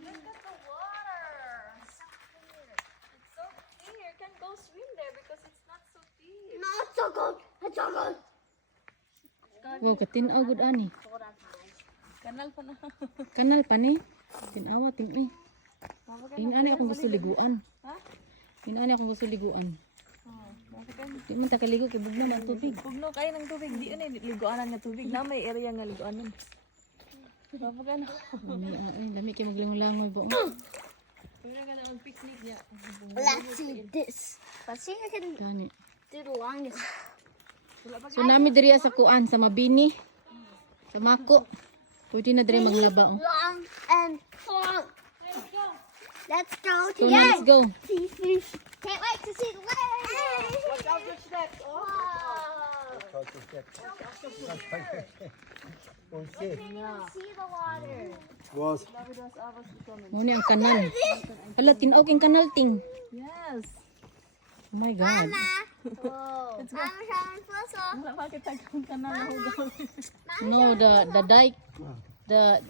Look at the water. So clear. It's so clear. You can go swim there because it's not so deep. No, it's so good. It's so good. Wow, katinaw gud ani. Kanal pa na. Kanal pa ni. Tinawa tin. Inani akong gusto liguan. Ha? Inani akong gusto liguan. Bakit ka? Di man ta kaligo kay bugno man tubig. Pugno kayo ng tubig. Di yun eh. Liguanan nga tubig. Na may area nga liguanan. Bakit ka na? Ay, dami kay maglingon-langoy buong. Pugno ka na ang picnic niya. Let's see this. But see, I can Gani. do the longest. So nami diri sa kuan sa Mabini. Sa Mako. Pwede na diri manglaba. Long and long. Let's go So now, let's today. go. See fish. Can't wait to see the wave. Watch out your steps. Oh. See the water. Was Mo ni ang kanal. Hala tinaw king kanal ting. Yes. Oh my god. Whoa. Mama, Sharon, plus off. Wala pa kita kung kanal na hugaw. No, the dike. The